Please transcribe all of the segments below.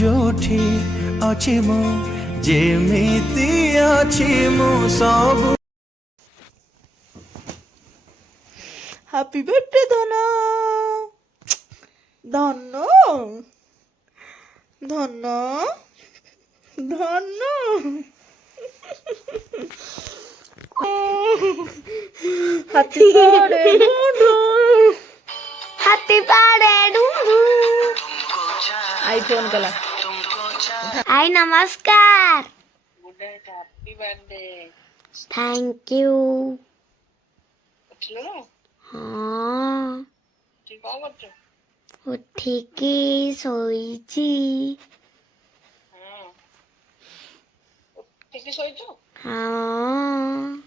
जोठी अछि मु जेमिति अछि मु सब। हैप्पी बर्थडे धनो धनो धनो धनो हैप्पी बर्थडे धनो हैप्पी बर्थडे डूडू। आईफोन कला हाय नमस्कार। Happy birthday. Thank you. उठलो हाँ ठीक कौन करछ? उठिकी शोइची। हां उठिकी शोइছো? हाँ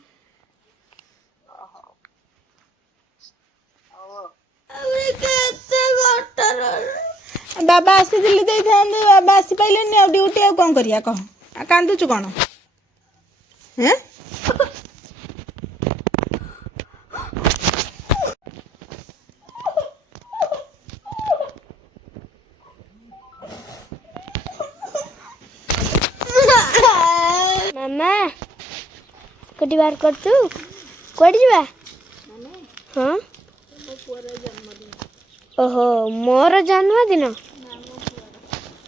बाबा आसीथिले देइथांदे बाबा आसी पाइलेनी आ ड्यूटी आ कोन करिया कह आ कांदुचु कोन हैं मामा कोटी बार कर तू कोटी जीवा? हाँ ओहो मोर जन्मदिन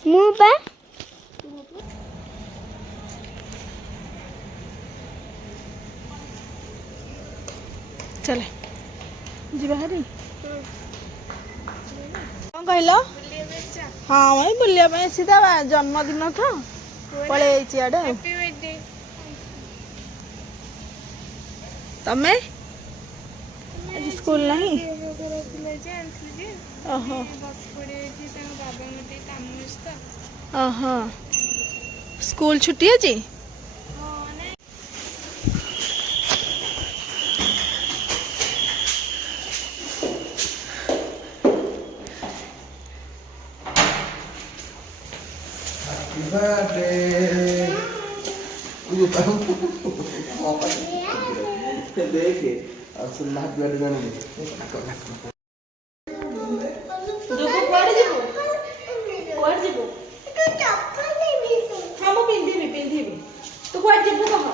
मु बा चले जीवा हरी कौन कहलो? हाँ वही बुलिया पे सीधा जन्मदिन था पळे आइची आडे। तमे आज स्कूल नहीं? ओहो ओहो स्कूल छुट्टी अछि? देखे सुनना ब्लड में दुगो कोड जीवो कोड जीवो हम पिंधीबी तू कोड जीवो कह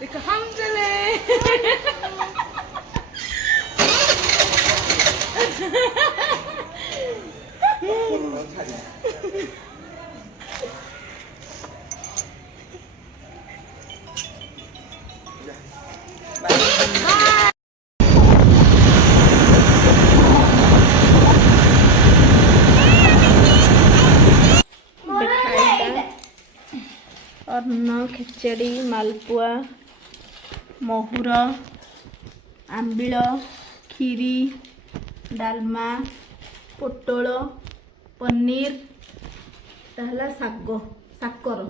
देख हम चले अन्न खिचड़ी मालपुआ महुर आंबिल खीरी डालमा पोटल पनीर ताहला साग साकर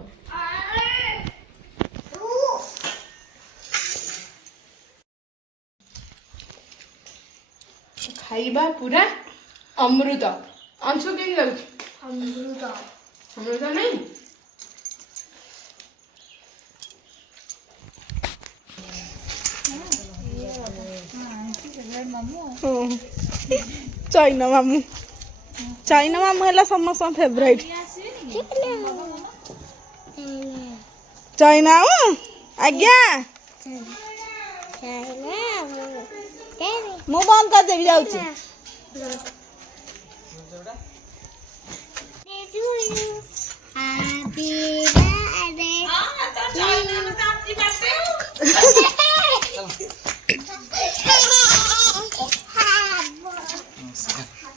खाइबा पूरा अमृत अंशु के लाଗୁଛି अमृत अमृत नहीं चाइना मामू है समस्त फेवरेट चाइना आज्ञा मु बंद कर देवी जाऊँ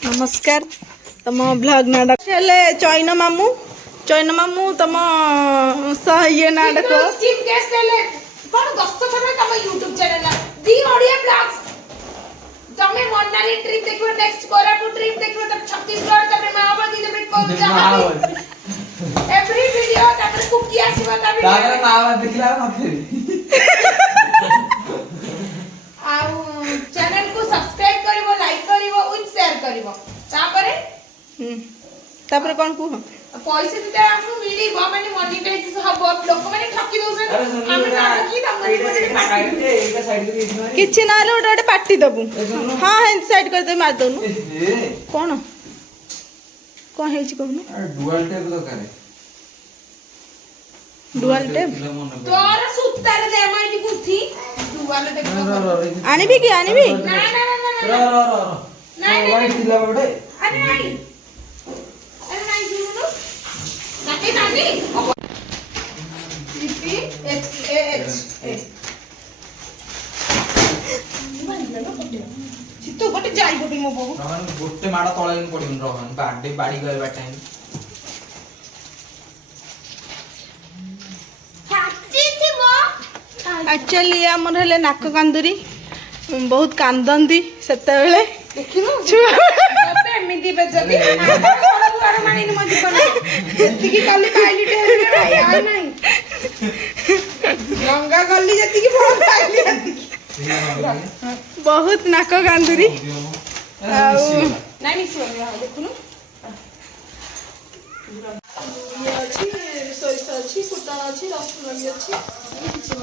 नमस्कार तम ब्लॉग नाटक चैन मामू तम ये नाटक चीफ गेस्ट ले कोन गस्त करे तम YouTube चैनल दी ओडिया ब्लॉग्स तमे मनाली ट्रिप देखो नेक्स्ट कोरापुट ट्रिप देखो तब छत्तीसगढ़ तब माओवादी तब को जहां एवरी वीडियो तब कुकी आसीबा तब तागर माओवादी देखला मथे आउ चैनल को सब्सक्राइब करिवो लाइक करिवो विथ शेयर करिवो तापर कोन को पैसे दिते हमहु मिलिबो माने मोनेटाइज हबो लोक माने ठकी दोसन हम ना ठकी तम किछि नाले ओटे पार्टी दबु हां हेन साइड कर दे मार दनु कोन କ'ଣ ହେଇଛି କହୁନୁ ଡୁଆଲ ଟାଇପ ଦରକାର ଡୁଆଲ ଟେପ୍ ତୋର ସୂତାରେ ଦେ ମୁଁ ଏଠି ଗୁନ୍ଥି ଦୁଆଲେ ଦେଖ ଆଣିବି କି ଆଣିବି ନା ନା ନା ନା ନାଇଁ ହ୍ୱାଇଟ ଥିଲା ଗୋଟେ ଆରେ ନାଇଁ ଶୁଣୁନୁ ନାକେ ନାନି ଲିପି ଏଚ ତୁ ଗୋଟେ ଯାଇ ଗୋଟେ ମୋ ବୋଉ ରହନ ଗୋଟେ ମାଡ଼ ତଳେ ପଡ଼ିବନି ରହନ ବାଡ଼ି କରିବା ଟାଇମ ଆକ୍ଚୁଆଲି ଆମର ହେଲେ ନାକ କାନ୍ଦୁରି ବହୁତ କାନ୍ଦନ୍ତି ସେତେବେଳେ ଦେଖିଲୁ ଛୁଆ ତତେ ଏମିତି ବେଜତି ଘର ମାଣିନି ମୋ ଜୀବନରେ ଯେତିକି କାଲି ପାଇଲିଟେ ହେଲେ ଆଉ ନାହିଁ ଗଙ୍ଗା ଗଲି ଯେତିକି ଭଲ ପାଇଲି ସେତିକି ବହୁତ ନାକ କାନ୍ଦୁରି ଆଉ ନାଇଁ ମିଶିବନି ଦେଖୁନୁ ଇଏ ଅଛି ସୋରିଷ ଅଛି ଫୁଟଣ ଅଛି ରସୁଣ ବି ଅଛି କିଛି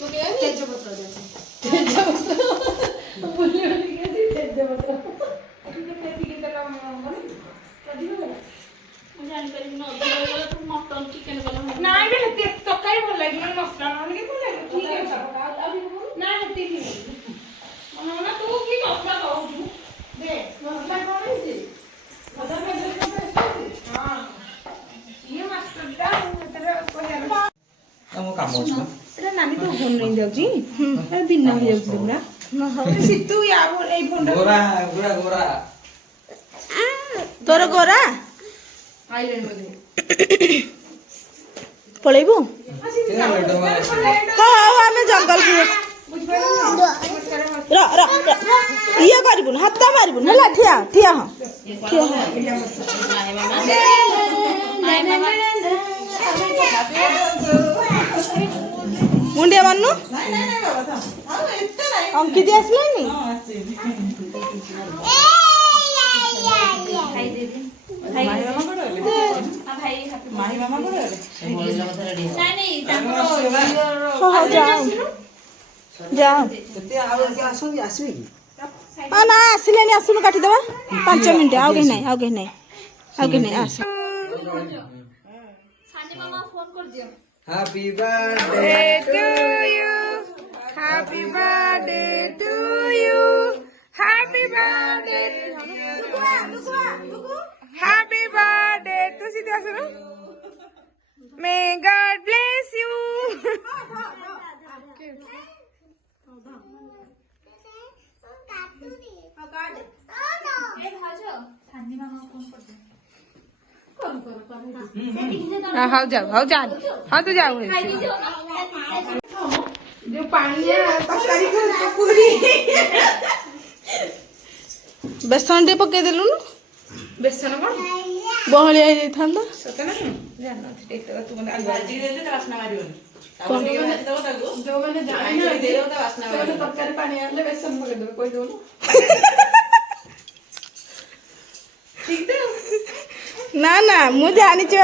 ପକେଇବା ତେଜପତ୍ର ନାଇଁ ବେ ହେତି ତରକାରୀ ଭଲ ଲାଗିବ ମସଲା ନହେଲେ ଭଲ ଲାଗିବ ଠିକ ଅଛି ନା ହେତିକି ନା ତୁ କି ମସଲା କହୁଛୁ ଦେ ମସଲା କଣ ହେଇଛି ହଁ ଇଏ ମାଷ୍ଟରଟା ଏଟାରେ କହିବା ଆମ କାମ ଅଛି ବା ଏଟା ନାନୀ ତୋ ଫୋନ ନେଇ ଯାଉଛି ଏଟା ଦିନ ହେଇଯାଉଛି ପୁରା ସିତୁ ୟା ଏଇ ଫୋନଟା ଗୋରା ଗୋରା ଗୋରା ତୋର ଗୋରା ଆଇଲେଣି ବୋଧେ ପଳେଇବୁ ବୁଝିପାରିଲୁ ହଉ ଆମେ ଜଙ୍ଗଲକୁ ଇଏ କରିବୁନି ହାତ ମାରିବୁନି ହେଲା ଠିଆ ଠିଆ ହଁ ଠିଆ ମୁଣ୍ଡିଆ ମାରୁନୁ ଅଙ୍କିତି ଆସିଲାନି ଯାଅ ନା ଆସିଲେନି ଆସୁନୁ କାଟିଦେବା 5 ମିନିଟ୍ ଆଉ କେହି ନାହିଁ ଆଉ କେହି ନାହିଁ ଆଉ କେହି ନାହିଁ ଆସ Happy birthday to you. Happy birthday to you. Happy birthday. Happy birthday to Sita Sunu. May God bless you. हाँ जाओ हाँ तू जाओ जो पानी ବେସନ ଟିକେ ପକେଇ ଦେଲୁନୁ बेसन कौन ବହଳିଆ ହେଇଯାଇଥାନ୍ତା सत ना जानती तू मत तरकारी पानी आनले बेसन पकेଇ देबे कोई दउनु ठीक तो ନା ନା ମୁଁ ଜାଣିଛି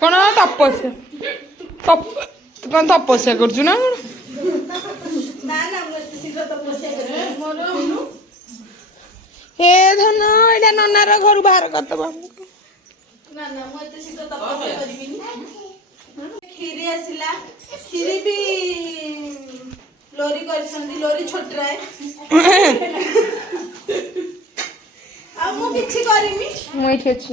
कौन तपस्या तू कौन तपस्या करछु ना हे धन एटा ननार घर बाहर करदब କ୍ଷୀରି ଆସିଲା କ୍ଷୀରି ବି ଲୋରି କରିଛନ୍ତି ଲୋରି ଛୋଟରାଏ ଆଉ ମୁଁ କିଛି କରିନି ମୁଁ ଏଠି ଅଛି